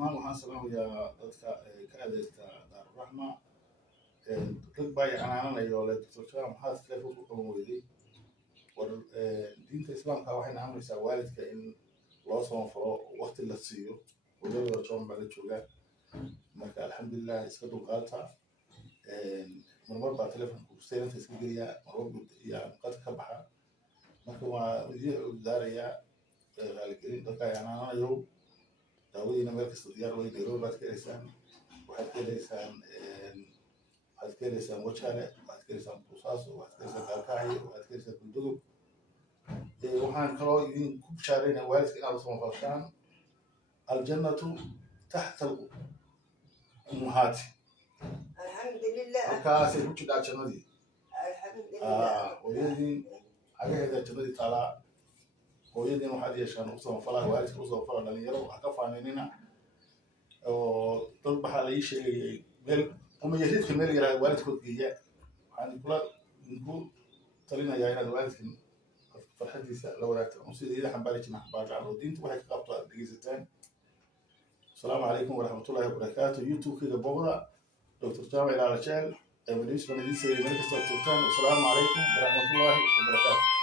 dhammaan waxaan salaamayaa dadka ka adeegta Daaruraxma dad baa i canaananayo le Dr. Shah maxaad telefoon ku qaban weyday war diinta islaamka waxayna amraysaa waalidka in loo samafalo waqti la siiyo waliba joon baa la joogaa marka alxamdulilah iska dulqaata marmar baa telefoonku seelanta iska geliyaa marmar yaa qadka ka baxa marka waa idin udaarayaa raaligelin dadka ay canaananayo daawadiina meel kasta diyaar way Nairobi baad ka helaysaan waxaad ka helaysaan Wajale waxaad ka helaysaan Boosaaso waxaad ka helaysaan Kalkayo waxaad ka helaysaan Galdogob waxaan kaloo idin ku bishaareynaa waalidka inaad samafashaan aljannatu taxta ummahaati alxamdulilah halkaasay ku jirtaa jannadii alxamdulilah hooyadiin cagaheeda jannadii taalaa hooyadiin waxaad yeeshaan u samafalaa waalidka u samafala dhalinyaro wax ka faaninina oo dad waxaa la ii sheegayay meel umayariidka meel yaraa waalidkood geeya waxaan idinku talinayaa inaad waalidkan farxadiisa la wadaagtaan sida ida xambaari jirna xambaarjaclo diinta waxay ka qabto aad dhegeysataan asalaamu calaykum waraxmatullaahi wabarakaatu youtube-kayga booqda Dr. Jaamac Ilaala Jecel ee weliba isbana idiin sameeyey meel kasta aad joogtaan wasalaamu calaykum waraxmatullaahi wabarakaatu